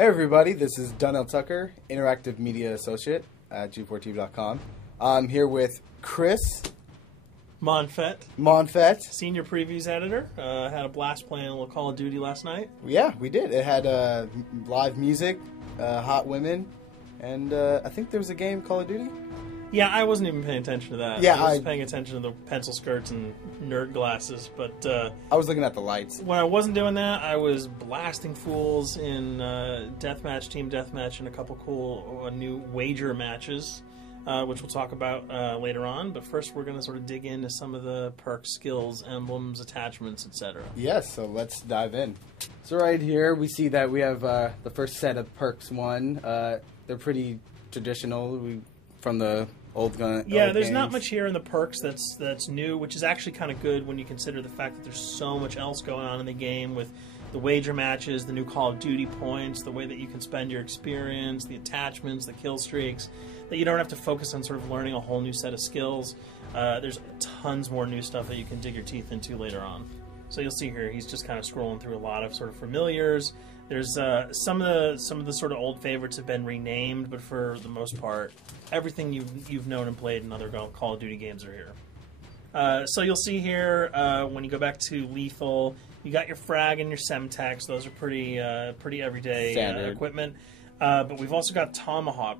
Hey everybody, this is Donnell Tucker, Interactive Media Associate at G4TV.com. I'm here with Chris Monfett, Senior Previews Editor. Had a blast playing a little Call of Duty last night. Yeah, we did. It had live music, hot women, and I think there was a game, Call of Duty? Yeah, I wasn't even paying attention to that. Yeah, I was paying attention to the pencil skirts and nerd glasses, but I was looking at the lights. When I wasn't doing that, I was blasting fools in deathmatch, team deathmatch, and a couple cool new wager matches, which we'll talk about later on. But first, we're going to sort of dig into some of the perks, skills, emblems, attachments, etc. Yes, so let's dive in. So right here, we see that we have the first set of perks one. They're pretty traditional from the old gun. Yeah, old there's games. not much here in the perks that's new, which is actually kind of good when you consider the fact that there's so much else going on in the game with the wager matches, the new Call of Duty points, the way that you can spend your experience, the attachments, the kill streaks, that you don't have to focus on sort of learning a whole new set of skills. There's tons more new stuff that you can dig your teeth into later on. So you'll see here, he's just kind of scrolling through a lot of sort of familiars. There's some of the sort of old favorites have been renamed, but for the most part, everything you've known and played in other Call of Duty games are here. So you'll see here when you go back to lethal, you got your frag and your semtex. Those are pretty everyday equipment. But we've also got Tomahawk,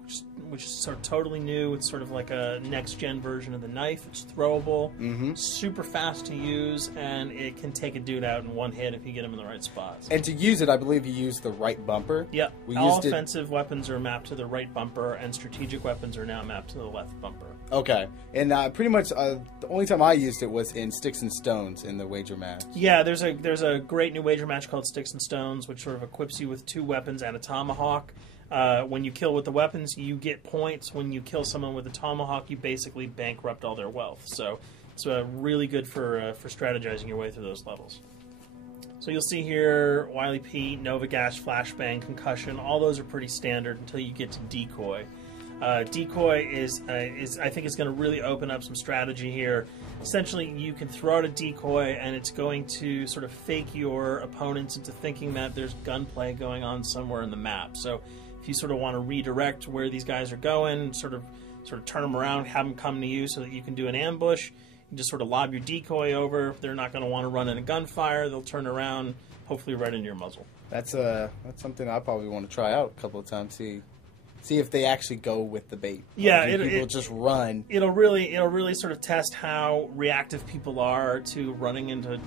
which is sort of totally new. It's sort of like a next-gen version of the knife. It's throwable, super fast to use, and it can take a dude out in one hit if you get him in the right spots. And to use it, I believe you use the right bumper. Yep. All offensive weapons are mapped to the right bumper, and strategic weapons are now mapped to the left bumper. Okay. And pretty much the only time I used it was in Sticks and Stones in the wager match. Yeah, there's a great new wager match called Sticks and Stones, which sort of equips you with 2 weapons and a tomahawk. When you kill with the weapons, you get points. When you kill someone with a tomahawk, you basically bankrupt all their wealth. So it's really good for strategizing your way through those levels. So you'll see here, Wily Pete, Nova Gash, Flashbang, Concussion. All those are pretty standard until you get to Decoy. Decoy is I think it's going to really open up some strategy here. Essentially, you can throw out a decoy, and it's going to sort of fake your opponents into thinking that there's gunplay going on somewhere in the map. So if you sort of want to redirect where these guys are going, sort of turn them around, have them come to you so that you can do an ambush, you just sort of lob your decoy over. They're not going to want to run in a gunfire. They'll turn around, hopefully right into your muzzle. That's something I probably want to try out a couple of times. See if they actually go with the bait. Yeah, people just run. It'll really sort of test how reactive people are to running into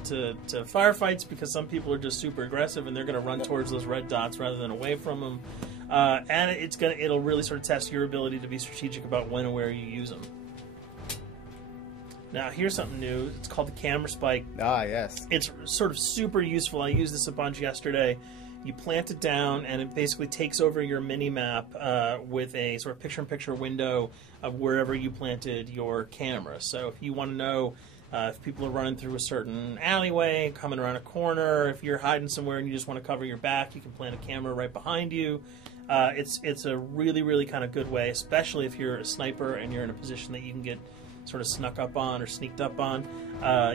firefights, because some people are just super aggressive and they're going to run towards those red dots rather than away from them. And it'll really sort of test your ability to be strategic about when and where you use them. Now, here's something new. It's called the camera spike. Ah, yes. It's sort of super useful. I used this a bunch yesterday. You plant it down, and it basically takes over your mini-map with a sort of picture-in-picture window of wherever you planted your camera. So if you want to know if people are running through a certain alleyway, coming around a corner, if you're hiding somewhere and you just want to cover your back, you can plant a camera right behind you. It's a really, really kind of good way, especially if you're a sniper and you're in a position that you can get sort of snuck up on or sneaked up on.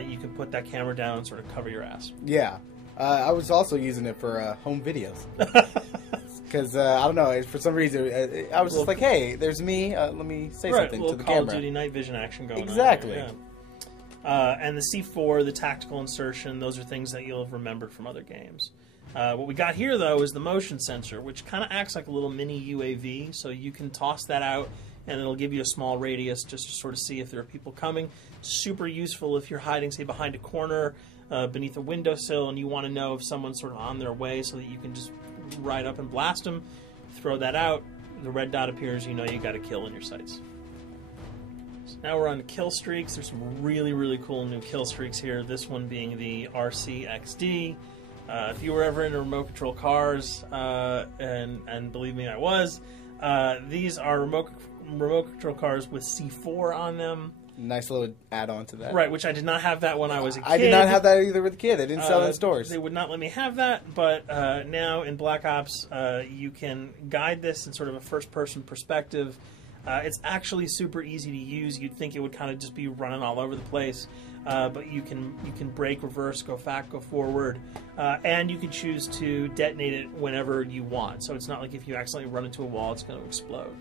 You can put that camera down and sort of cover your ass. Yeah. I was also using it for home videos. Because, I don't know, for some reason, I was just like, hey, there's me, let me say something to the Call camera. Call of Duty night vision action going exactly. on. Exactly. Yeah. And the C4, the tactical insertion, those are things that you'll have remembered from other games. What we got here, though, is the motion sensor, which kind of acts like a little mini UAV, so you can toss that out, and it'll give you a small radius just to sort of see if there are people coming. Super useful if you're hiding, say, behind a corner, beneath a windowsill, and you want to know if someone's sort of on their way so that you can just ride up and blast them. Throw that out, the red dot appears, you know you got a kill in your sights. So now we're on to kill streaks. There's some really, really cool new kill streaks here, this one being the RCXD. If you were ever into remote control cars, and believe me, I was, these are remote control cars with C4 on them. Nice little add-on to that. Right, which I did not have that when I was a kid. I did not have that either with a kid. They didn't sell it in stores. They would not let me have that, but now in Black Ops, you can guide this in sort of a first-person perspective. It's actually super easy to use. You'd think it would kind of just be running all over the place. but you can brake, reverse, go back, go forward, and you can choose to detonate it whenever you want. So it's not like if you accidentally run into a wall, it's going to explode.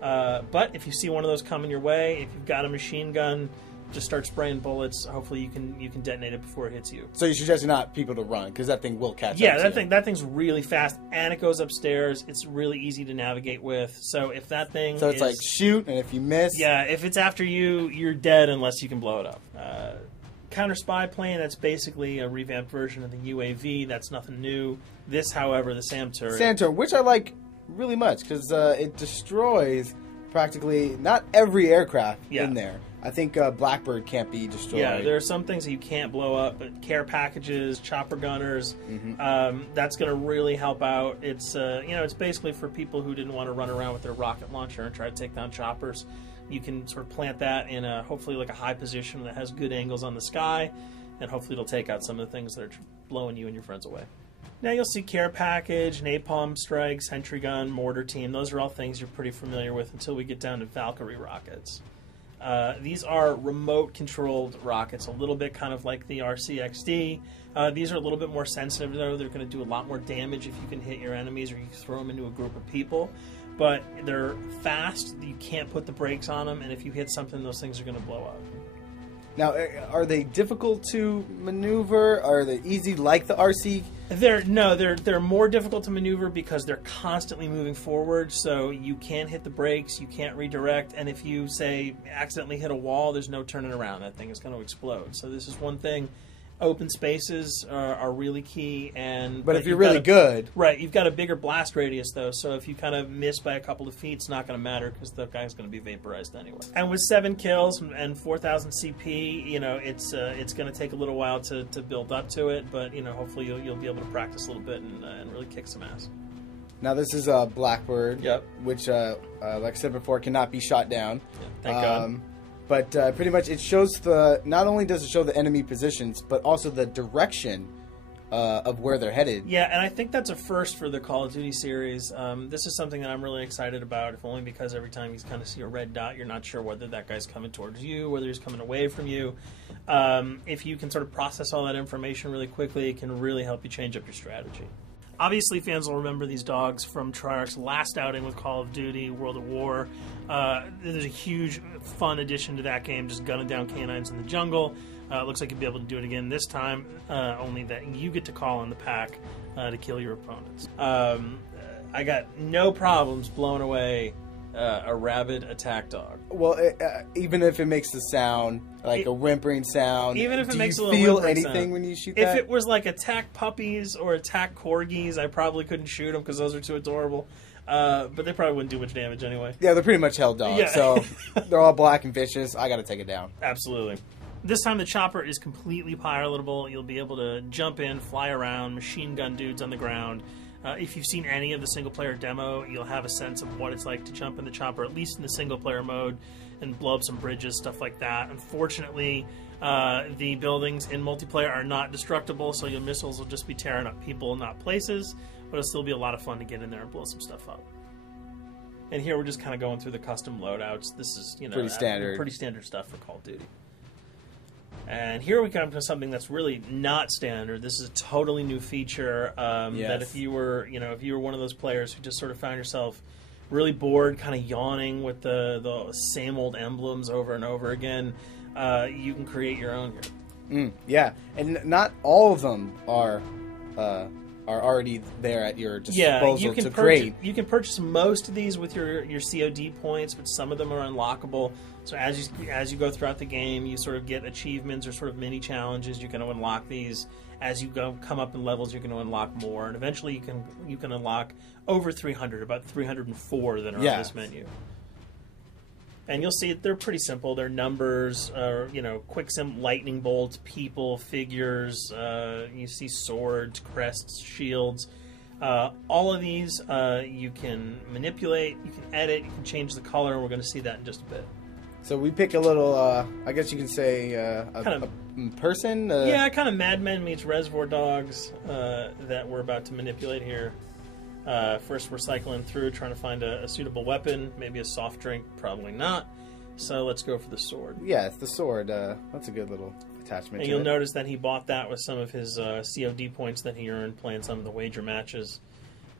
But if you see one of those coming your way, if you've got a machine gun, just start spraying bullets. Hopefully you can detonate it before it hits you. So you suggest not people to run, because that thing will catch up to you. That thing's really fast, and it goes upstairs. It's really easy to navigate with. So if that thing So it's like shoot, and if you miss... Yeah, if it's after you, you're dead unless you can blow it up. Counter spy plane, that's basically a revamped version of the UAV. That's nothing new. This, however, the SAM turret... SAM turret, which I like really much, because it destroys practically not every aircraft in there. I think Blackbird can't be destroyed. Yeah, there are some things that you can't blow up, but care packages, chopper gunners, that's going to really help out. It's it's basically for people who didn't want to run around with their rocket launcher and try to take down choppers. You can sort of plant that in hopefully like a high position that has good angles on the sky, and hopefully it'll take out some of the things that are blowing you and your friends away. Now you'll see care package, napalm strike, sentry gun, mortar team. Those are all things you're pretty familiar with until we get down to Valkyrie rockets. These are remote-controlled rockets, a little bit kind of like the RCXD. These are a little bit more sensitive, though. They're going to do a lot more damage if you can hit your enemies or you throw them into a group of people. But they're fast. You can't put the brakes on them, and if you hit something, those things are going to blow up. Now, are they difficult to maneuver? Are they easy like the RC? They're more difficult to maneuver because they're constantly moving forward, so you can't hit the brakes, you can't redirect, and if you, say, accidentally hit a wall, there's no turning around. That thing is going to explode. So this is one thing. Open spaces are really key, but if you're really good, right? You've got a bigger blast radius though, so if you kind of miss by a couple of feet, it's not going to matter because the guy's going to be vaporized anyway. And with 7 kills and 4,000 CP, it's going to take a little while to build up to it, but hopefully you'll be able to practice a little bit and really kick some ass. Now this is Blackbird, which, like I said before, cannot be shot down. Yeah, thank God. But pretty much it shows not only does it show the enemy positions, but also the direction of where they're headed. Yeah, and I think that's a first for the Call of Duty series. This is something that I'm really excited about, if only because every time you kind of see a red dot, you're not sure whether that guy's coming towards you, whether he's coming away from you. If you can sort of process all that information really quickly, it can really help you change up your strategy. Obviously, fans will remember these dogs from Treyarch's last outing with Call of Duty, World at War. There's a huge, fun addition to that game, just gunning down canines in the jungle. Looks like you'll be able to do it again this time, only that you get to call on the pack to kill your opponents. I got no problems blowing away a rabid attack dog. Well, even if it makes the sound, like a whimpering sound, even if it makes a little feel whimpering anything sound. when you shoot that? If it was like attack puppies or attack corgis, I probably couldn't shoot them because those are too adorable. But they probably wouldn't do much damage anyway. Yeah, they're pretty much held dogs, so they're all black and vicious. I got to take it down. Absolutely. This time the chopper is completely pilotable. You'll be able to jump in, fly around, machine gun dudes on the ground. If you've seen any of the single-player demo, you'll have a sense of what it's like to jump in the chopper, at least in the single-player mode, and blow up some bridges, stuff like that. Unfortunately, the buildings in multiplayer are not destructible, so your missiles will just be tearing up people, not places, but it'll still be a lot of fun to get in there and blow some stuff up. And here we're just kind of going through the custom loadouts. This is, pretty standard stuff for Call of Duty. And here we come to something that's really not standard. This is a totally new feature that if you were one of those players who just sort of found yourself really bored, kind of yawning with the same old emblems over and over again, you can create your own here. Yeah, and not all of them are already there at your disposal to create. You can purchase most of these with your COD points, but some of them are unlockable. So as you go throughout the game, you sort of get achievements or sort of mini challenges. You're going to unlock these. As you come up in levels, you're going to unlock more, and eventually you can unlock over 300, about 304 that are on this menu. And you'll see they're pretty simple. They're numbers, quick lightning bolts, people, figures. You see swords, crests, shields. All of these you can manipulate, you can edit, you can change the color, and we're going to see that in just a bit. So we pick a little, I guess you can say, a person? Kind of Mad Men meets Reservoir Dogs that we're about to manipulate here. First we're cycling through trying to find a suitable weapon, maybe a soft drink, probably not. So let's go for the sword. Yeah, it's the sword. That's a good little attachment And to you'll it. notice that he bought that with some of his COD points that he earned playing some of the wager matches.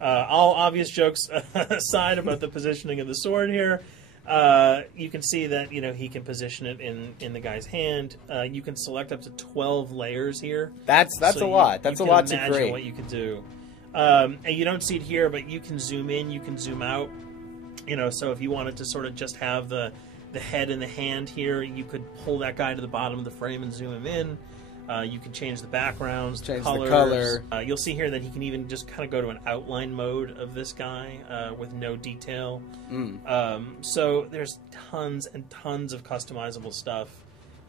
All obvious jokes aside about the positioning of the sword here, you can see that he can position it in the guy's hand. You can select up to 12 layers here. That's a lot. That's a lot to create. Imagine what you could do. And you don't see it here, but you can zoom in, you can zoom out. So if you wanted to sort of just have the head and the hand here, you could pull that guy to the bottom of the frame and zoom him in. You can change the backgrounds, change colors. the color. You'll see here that he can even just kind of go to an outline mode of this guy with no detail. So there's tons and tons of customizable stuff.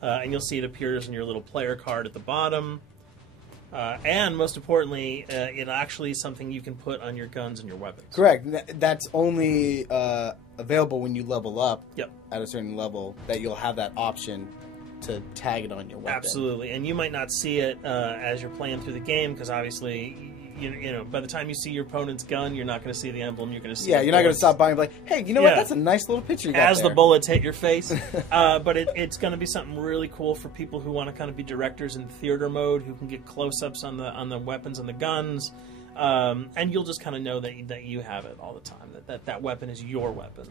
And you'll see it appears in your little player card at the bottom. And most importantly, it actually is something you can put on your guns and your weapons. Correct. That's only available when you level up at a certain level, that you'll have that option to tag it on your weapon. Absolutely. And you might not see it as you're playing through the game, because obviously, by the time you see your opponent's gun, you're not going to see the emblem. You're going to see you're not going to stop by and be like, hey, you know what? That's a nice little picture you got as there. the bullets hit your face. But it's going to be something really cool for people who want to kind of be directors in theater mode, who can get close-ups on the weapons and the guns. And you'll just kind of know that you have it all the time, that weapon is your weapon.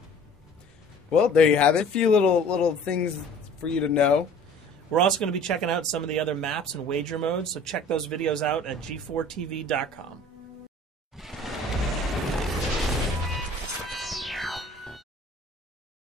Well, there you have it. A few little things for you to know. We're also going to be checking out some of the other maps and wager modes, so check those videos out at g4tv.com.